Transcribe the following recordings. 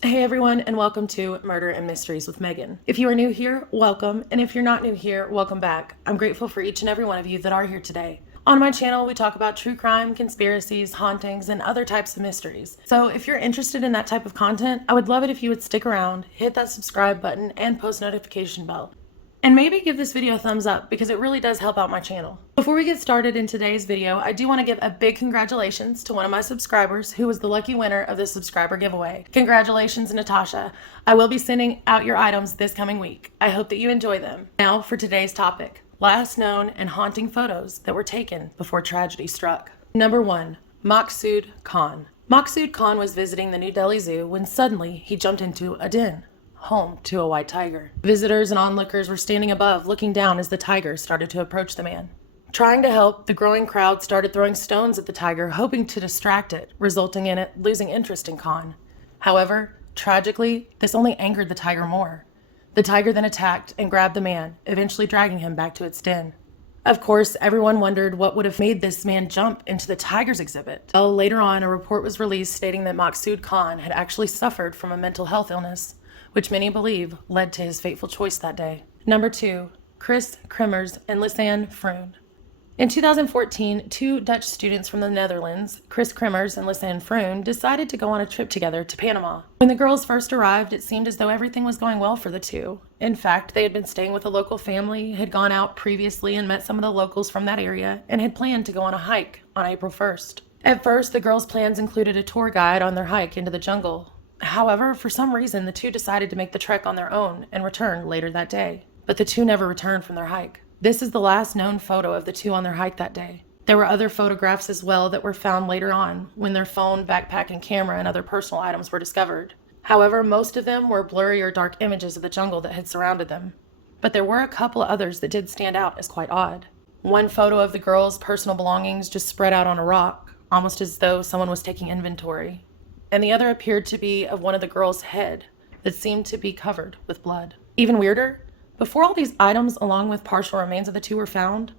Hey everyone, and welcome to Murder and Mysteries with Megan. If you are new here, welcome, and if you're not new here, welcome back. I'm grateful for each and every one of you that are here today. On my channel, we talk about true crime, conspiracies, hauntings, and other types of mysteries. So if you're interested in that type of content, I would love it if you would stick around, hit that subscribe button, and post notification bell. And maybe give this video a thumbs up because it really does help out my channel. Before we get started in today's video, I do want to give a big congratulations to one of my subscribers who was the lucky winner of the subscriber giveaway. Congratulations, Natasha. I will be sending out your items this coming week. I hope that you enjoy them. Now for today's topic, last known and haunting photos that were taken before tragedy struck. Number 1, Moksud Khan. Moksud Khan was visiting the New Delhi Zoo when suddenly he jumped into a den, home to a white tiger. Visitors and onlookers were standing above, looking down as the tiger started to approach the man. Trying to help, the growing crowd started throwing stones at the tiger, hoping to distract it, resulting in it losing interest in Khan. However, tragically, this only angered the tiger more. The tiger then attacked and grabbed the man, eventually dragging him back to its den. Of course, everyone wondered what would have made this man jump into the tiger's exhibit. Well, later on, a report was released stating that Moksud Khan had actually suffered from a mental health illness, which many believe led to his fateful choice that day. Number 2, kremers and lisanne froon. In 2014, two Dutch students from the Netherlands, kremers and lisanne froon, decided to go on a trip together to Panama. When the girls first arrived, it seemed as though everything was going well for the two. In fact, they had been staying with a local family, had gone out previously and met some of the locals from that area, and had planned to go on a hike on April 1st. At first, the girls' plans included a tour guide on their hike into the jungle. However, for some reason, the two decided to make the trek on their own and return later that day. But the two never returned from their hike. This is the last known photo of the two on their hike that day. There were other photographs as well that were found later on when their phone, backpack, and camera and other personal items were discovered. However, most of them were blurry or dark images of the jungle that had surrounded them. But there were a couple of others that did stand out as quite odd. One photo of the girls' personal belongings just spread out on a rock, almost as though someone was taking inventory. And the other appeared to be of one of the girls' head that seemed to be covered with blood. Even weirder, before all these items along with partial remains of the two were found,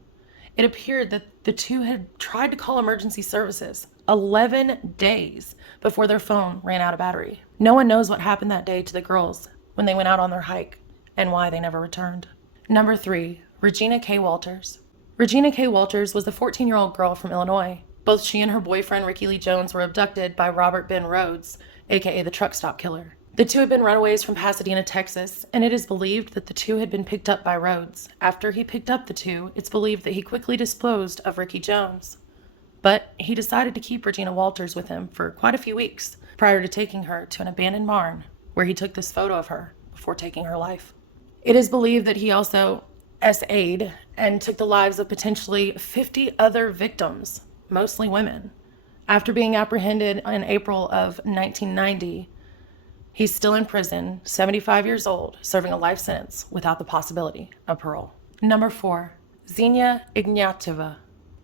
it appeared that the two had tried to call emergency services 11 days before their phone ran out of battery. No one knows what happened that day to the girls when they went out on their hike and why they never returned. Number 3, Regina K. Walters. Regina K. Walters was a 14-year-old girl from Illinois. Both she and her boyfriend, Ricky Lee Jones, were abducted by Robert Ben Rhodes, aka the truck stop killer. The two had been runaways from Pasadena, Texas, and it is believed that the two had been picked up by Rhodes. After he picked up the two, it's believed that he quickly disposed of Ricky Jones. But he decided to keep Regina Walters with him for quite a few weeks prior to taking her to an abandoned barn where he took this photo of her before taking her life. It is believed that he also SA'd and took the lives of potentially 50 other victims, mostly women. After being apprehended in April of 1990, he's still in prison, 75 years old, serving a life sentence without the possibility of parole. Number 4, Xenia Ignatieva.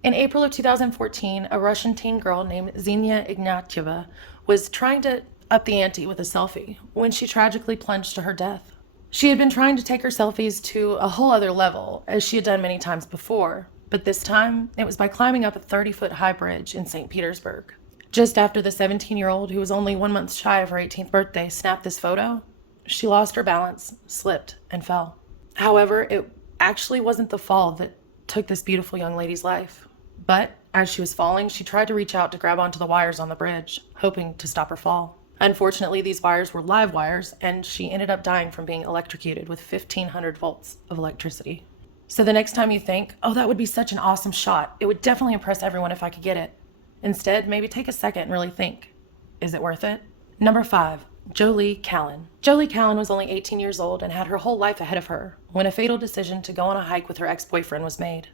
In April of 2014, a Russian teen girl named Xenia Ignatieva was trying to up the ante with a selfie when she tragically plunged to her death. She had been trying to take her selfies to a whole other level, as she had done many times before, but this time it was by climbing up a 30-foot high bridge in St. Petersburg. Just after the 17-year-old, who was only 1 month shy of her 18th birthday, snapped this photo, she lost her balance, slipped, and fell. However, it actually wasn't the fall that took this beautiful young lady's life. But as she was falling, she tried to reach out to grab onto the wires on the bridge, hoping to stop her fall. Unfortunately, these wires were live wires, and she ended up dying from being electrocuted with 1,500 volts of electricity. So the next time you think, oh, that would be such an awesome shot, it would definitely impress everyone if I could get it. Instead, maybe take a second and really think, is it worth it? Number 5, Jolie Chan. Jolie Chan was only 18 years old and had her whole life ahead of her when a fatal decision to go on a hike with her ex-boyfriend was made.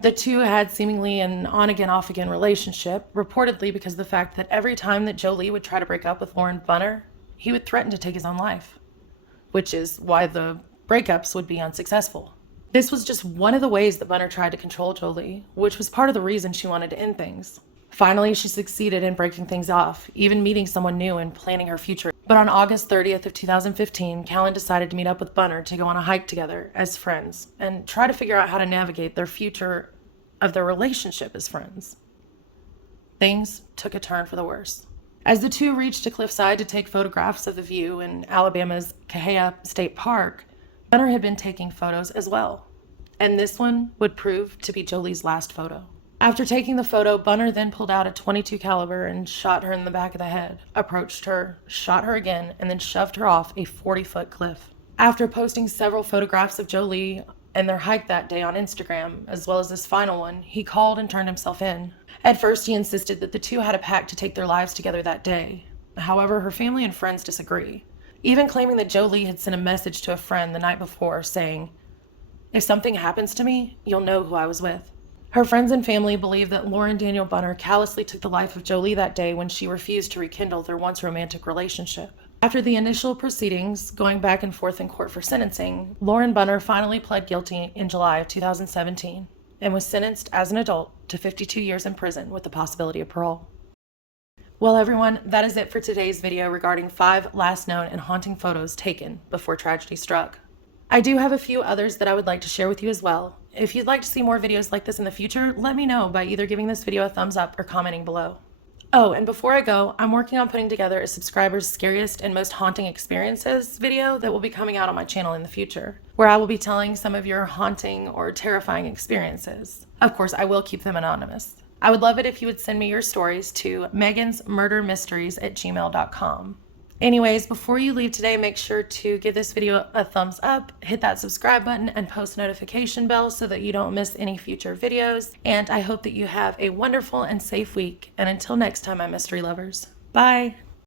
The two had seemingly an on-again, off-again relationship, reportedly because of the fact that every time that Jolie would try to break up with Lauren Bunner, he would threaten to take his own life, which is why the breakups would be unsuccessful. This was just one of the ways that Bunner tried to control Jolie, which was part of the reason she wanted to end things. Finally, she succeeded in breaking things off, even meeting someone new and planning her future. But on August 30th of 2015, Callan decided to meet up with Bunner to go on a hike together as friends and try to figure out how to navigate their future of their relationship as friends. Things took a turn for the worse. As the two reached a cliffside to take photographs of the view in Alabama's Kahea State Park, Bunner had been taking photos as well. And this one would prove to be Jolie's last photo. After taking the photo, Bunner then pulled out a .22 caliber and shot her in the back of the head, approached her, shot her again, and then shoved her off a 40-foot cliff. After posting several photographs of Jolie and their hike that day on Instagram, as well as this final one, he called and turned himself in. At first, he insisted that the two had a pact to take their lives together that day. However, her family and friends disagree, even claiming that Jolie had sent a message to a friend the night before saying, "If something happens to me, you'll know who I was with." Her friends and family believe that Lauren Daniel Bunner callously took the life of Jolie that day when she refused to rekindle their once romantic relationship. After the initial proceedings, going back and forth in court for sentencing, Lauren Bunner finally pled guilty in July of 2017 and was sentenced as an adult to 52 years in prison with the possibility of parole. Well, everyone, that is it for today's video regarding 5 last known and haunting photos taken before tragedy struck. I do have a few others that I would like to share with you as well. If you'd like to see more videos like this in the future, let me know by either giving this video a thumbs up or commenting below. Oh, and before I go, I'm working on putting together a subscriber's scariest and most haunting experiences video that will be coming out on my channel in the future, where I will be telling some of your haunting or terrifying experiences. Of course, I will keep them anonymous. I would love it if you would send me your stories to megansmurdermysteries@gmail.com. Anyways, before you leave today, make sure to give this video a thumbs up, hit that subscribe button, and post notification bell so that you don't miss any future videos. And I hope that you have a wonderful and safe week. And until next time, my mystery lovers, bye!